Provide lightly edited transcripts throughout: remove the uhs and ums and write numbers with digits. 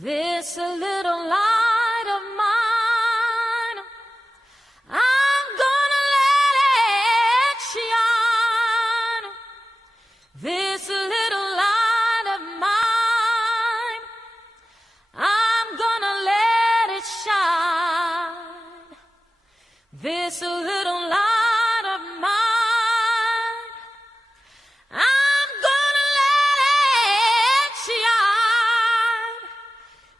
This little light of mine, I'm gonna let it shine. This little light of mine, I'm gonna let it shine. This little light of mine, I'm gonna let it shine.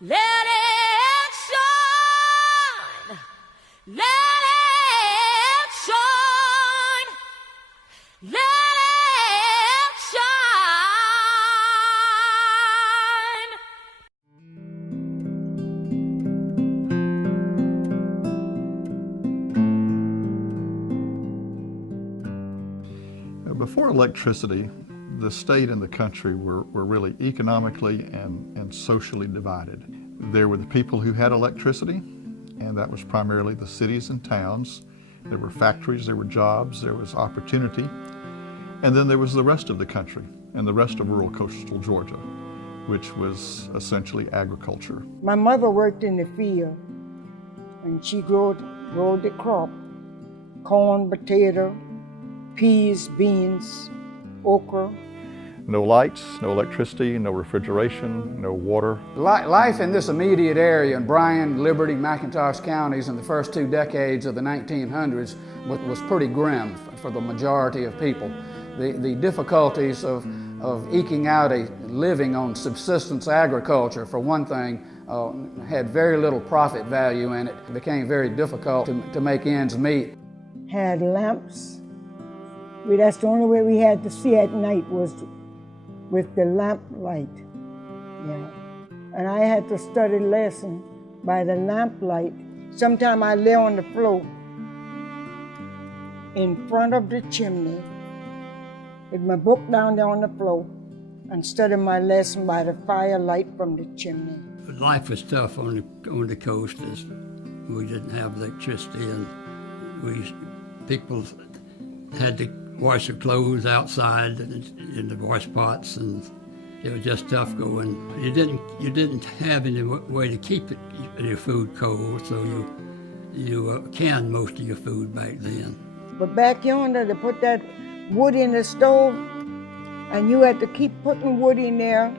Let it shine. Let it shine. Let it shine. Before electricity, the state and the country were really economically and socially divided. There were the people who had electricity, and that was primarily the cities and towns. There were factories, there were jobs, there was opportunity. And then there was the rest of the country and the rest of rural coastal Georgia, which was essentially agriculture. My mother worked in the field, and she grew the crop: corn, potato, peas, beans, okra. No lights, no electricity, no refrigeration, no water. Life in this immediate area in Bryan, Liberty, McIntosh counties in the first 2 decades of the 1900s was pretty grim for the majority of people. The difficulties of eking out a living on subsistence agriculture, for one thing, had very little profit value, and it became very difficult to make ends meet. Had lamps. That's the only way we had to see at night was with the lamp light. Yeah. And I had to study lesson by the lamp light. Sometimes I lay on the floor in front of the chimney with my book down there on the floor and study my lesson by the firelight from the chimney. Life was tough on the coast as we didn't have electricity, and people had to wash their clothes outside in the wash pots, and it was just tough going. You didn't have any way to keep your food cold, so you canned most of your food back then. But back yonder, they put that wood in the stove, and you had to keep putting wood in there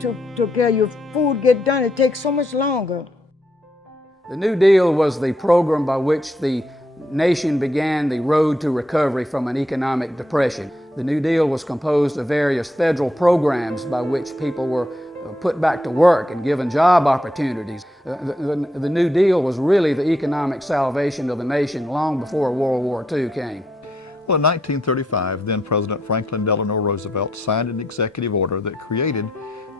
to get your food get done. It takes so much longer. The New Deal was the program by which the nation began the road to recovery from an economic depression. The New Deal was composed of various federal programs by which people were put back to work and given job opportunities. The New Deal was really the economic salvation of the nation long before World War II came. Well, in 1935, then President Franklin Delano Roosevelt signed an executive order that created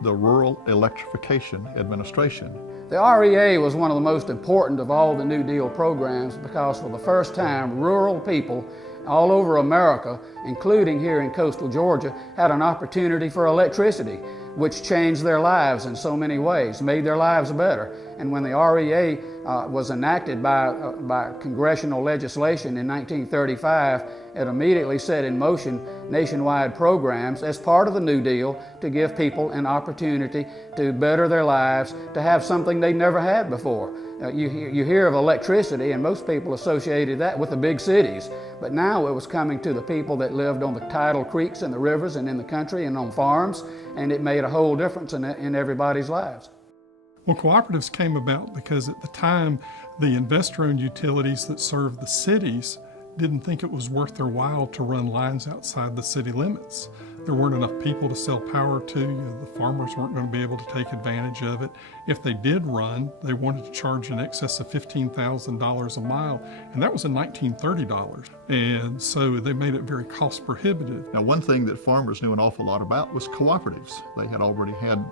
the Rural Electrification Administration. The REA was one of the most important of all the New Deal programs because for the first time, rural people all over America, including here in coastal Georgia, had an opportunity for electricity, which changed their lives in so many ways, made their lives better. And when the REA was enacted by congressional legislation in 1935, it immediately set in motion nationwide programs as part of the New Deal to give people an opportunity to better their lives, to have something they never had before. You hear of electricity, and most people associated that with the big cities, but now it was coming to the people that lived on the tidal creeks and the rivers and in the country and on farms, and it made a whole difference in everybody's lives. Well, cooperatives came about because at the time, the investor-owned utilities that served the cities didn't think it was worth their while to run lines outside the city limits. There weren't enough people to sell power to. The farmers weren't going to be able to take advantage of it. If they did run, they wanted to charge in excess of $15,000 a mile, and that was in $1930. And so they made it very cost prohibitive. Now, one thing that farmers knew an awful lot about was cooperatives. They had already had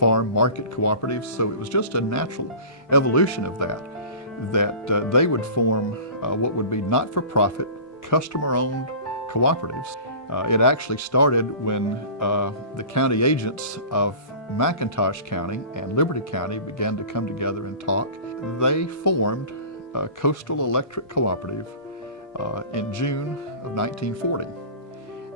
farm market cooperatives, so it was just a natural evolution of that they would form what would be not-for-profit, customer-owned cooperatives. It actually started when the county agents of McIntosh County and Liberty County began to come together and talk. They formed a Coastal Electric Cooperative in June of 1940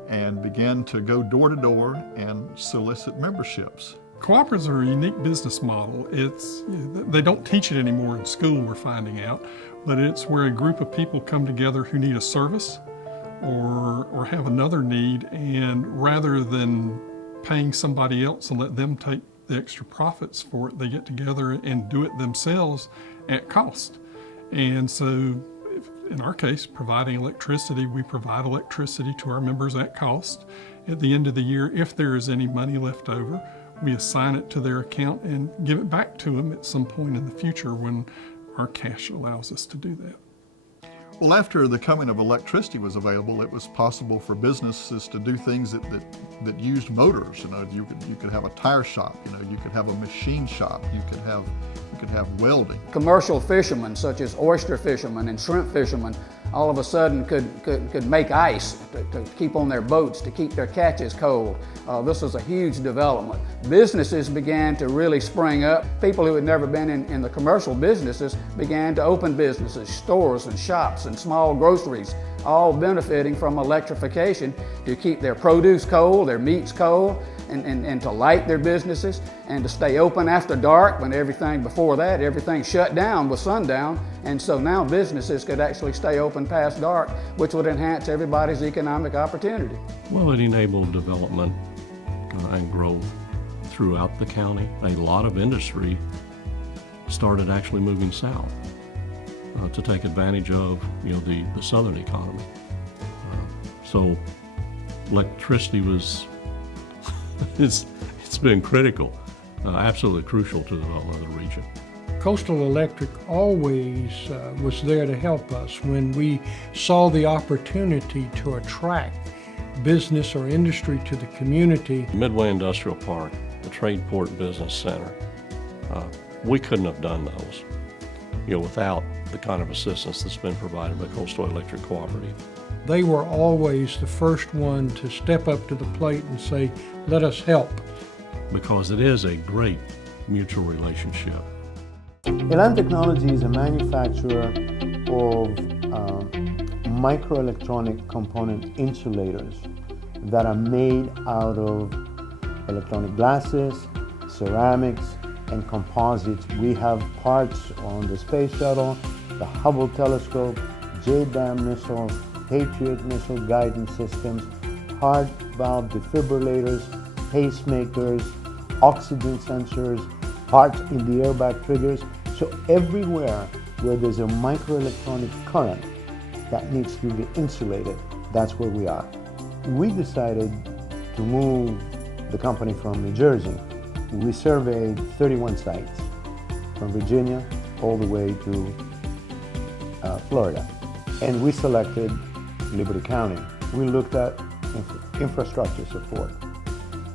and began to go door to door and solicit memberships Cooperatives are a unique business model. They don't teach it anymore in school, we're finding out, but it's where a group of people come together who need a service or have another need, and rather than paying somebody else and let them take the extra profits for it, they get together and do it themselves at cost. And so in our case, providing electricity, we provide electricity to our members at cost. At the end of the year, if there is any money left over, we assign it to their account and give it back to them at some point in the future when our cash allows us to do that. Well, after the coming of electricity was available, it was possible for businesses to do things that used motors. You know, you could have a tire shop. You know, you could have a machine shop. You could have welding. Commercial fishermen, such as oyster fishermen and shrimp fishermen, all of a sudden could make ice to keep on their boats, to keep their catches cold. This was a huge development. Businesses began to really spring up. People who had never been in the commercial businesses began to open businesses, stores and shops and small groceries, all benefiting from electrification to keep their produce cold, their meats cold, and to light their businesses and to stay open after dark when everything before that, everything shut down with sundown. And so now businesses could actually stay open past dark, which would enhance everybody's economic opportunity. Well, it enabled development and growth throughout the county. A lot of industry started actually moving south to take advantage of, you know, the southern economy. So electricity was it's been critical, absolutely crucial to the development of the region. Coastal Electric always was there to help us when we saw the opportunity to attract business or industry to the community. Midway Industrial Park, the Tradeport Business Center, we couldn't have done those, you know, without the kind of assistance that's been provided by Coastal Electric Cooperative. They were always the first one to step up to the plate and say, let us help. Because it is a great mutual relationship. Elan Technology is a manufacturer of microelectronic component insulators that are made out of electronic glasses, ceramics, and composites. We have parts on the Space Shuttle, the Hubble Telescope, JDAM missile, Patriot missile guidance systems, heart valve defibrillators, pacemakers, oxygen sensors, parts in the airbag triggers. So everywhere where there's a microelectronic current that needs to be insulated, that's where we are. We decided to move the company from New Jersey. We surveyed 31 sites from Virginia all the way to Florida. And we selected Liberty County. We looked at infrastructure support.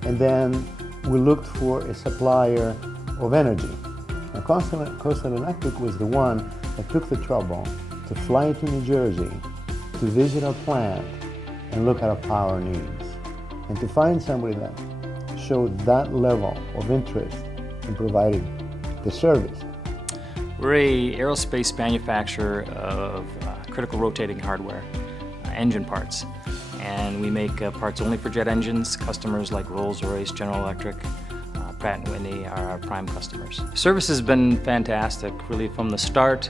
And then we looked for a supplier of energy. Now, Coastal Electric was the one that took the trouble to fly to New Jersey to visit our plant and look at our power needs. And to find somebody that showed that level of interest in providing the service. We're an aerospace manufacturer of critical rotating hardware, engine parts. And we make parts only for jet engines. Customers like Rolls-Royce, General Electric, Pratt & Whitney are our prime customers. Service has been fantastic, really from the start.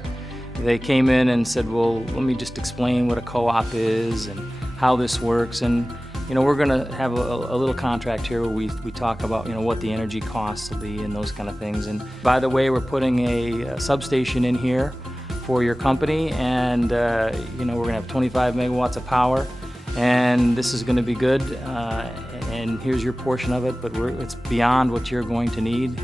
They came in and said, well, let me just explain what a co-op is and how this works. And you know, we're going to have a little contract here where we talk about, you know, what the energy costs will be and those kind of things. And by the way, we're putting a substation in here for your company, and you know, we're going to have 25 megawatts of power, and this is going to be good. And here's your portion of it, but it's beyond what you're going to need.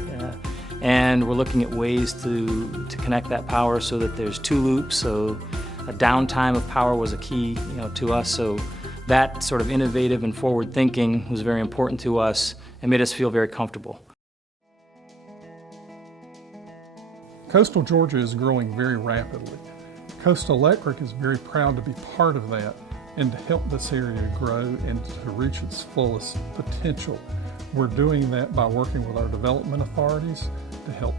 And we're looking at ways to connect that power so that there's two loops. So a downtime of power was a key, you know, to us. So that sort of innovative and forward thinking was very important to us and made us feel very comfortable. Coastal Georgia is growing very rapidly. Coastal Electric is very proud to be part of that and to help this area grow and to reach its fullest potential. We're doing that by working with our development authorities to help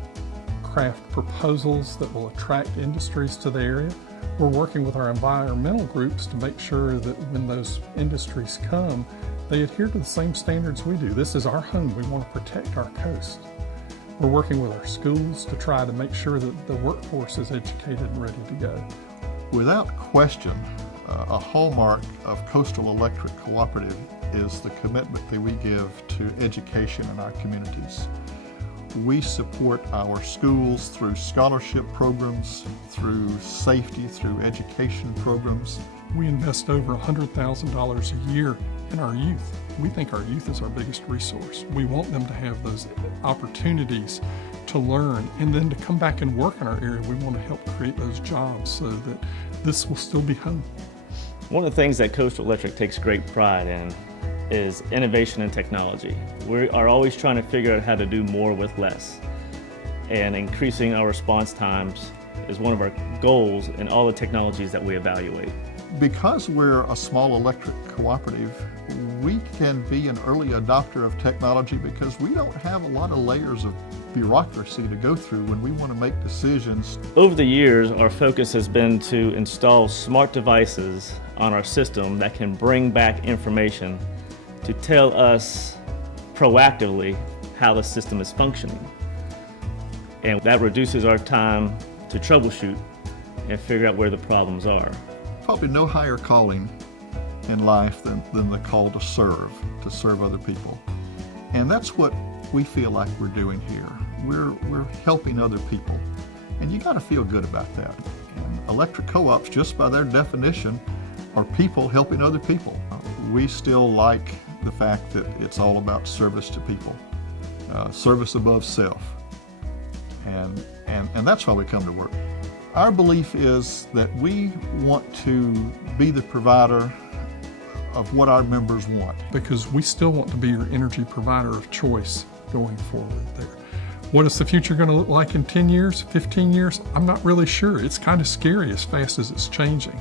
craft proposals that will attract industries to the area. We're working with our environmental groups to make sure that when those industries come, They adhere to the same standards we do. This is our home. We want to protect our coast. We're working with our schools to try to make sure that the workforce is educated and ready to go. Without question, a hallmark of Coastal Electric Cooperative is the commitment that we give to education in our communities. We support our schools through scholarship programs, through safety, through education programs. We invest over $100,000 a year in our youth. We think our youth is our biggest resource. We want them to have those opportunities to learn and then to come back and work in our area. We want to help create those jobs so that this will still be home. One of the things that Coastal Electric takes great pride in is innovation and technology. We are always trying to figure out how to do more with less. And increasing our response times is one of our goals in all the technologies that we evaluate. Because we're a small electric cooperative, we can be an early adopter of technology because we don't have a lot of layers of bureaucracy to go through when we want to make decisions. Over the years, our focus has been to install smart devices on our system that can bring back information to tell us proactively how the system is functioning. And that reduces our time to troubleshoot and figure out where the problems are. Probably no higher calling in life than the call to serve other people. And that's what we feel like we're doing here. We're helping other people. And you got to feel good about that. And electric co-ops, just by their definition, are people helping other people. We still like the fact that it's all about service to people, service above self. And that's why we come to work. Our belief is that we want to be the provider of what our members want. Because we still want to be your energy provider of choice going forward there. What is the future going to look like in 10 years, 15 years? I'm not really sure. It's kind of scary as fast as it's changing.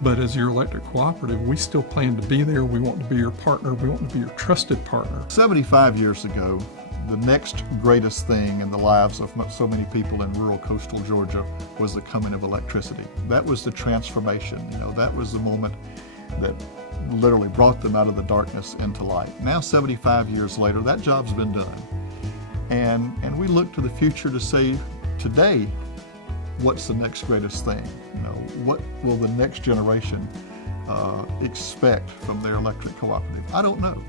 But as your electric cooperative, we still plan to be there. We want to be your partner. We want to be your trusted partner. 75 years ago, the next greatest thing in the lives of so many people in rural coastal Georgia was the coming of electricity. That was the transformation. That was the moment that literally brought them out of the darkness into light. Now, 75 years later, that job's been done. And we look to the future to say, today, what's the next greatest thing? What will the next generation expect from their electric cooperative? I don't know.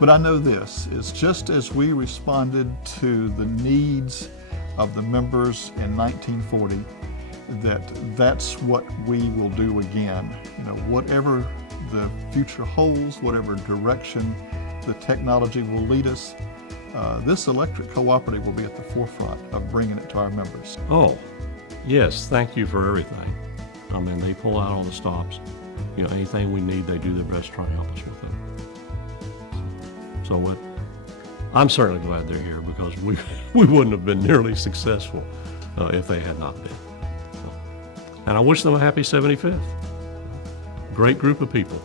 But I know this, is just as we responded to the needs of the members in 1940, that's what we will do again. Whatever the future holds, whatever direction the technology will lead us, this electric cooperative will be at the forefront of bringing it to our members. Oh, yes, thank you for everything. I mean, they pull out all the stops. Anything we need, they do their best to try to help us with it. So I'm certainly glad they're here because we wouldn't have been nearly successful if they had not been. And I wish them a happy 75th. Great group of people.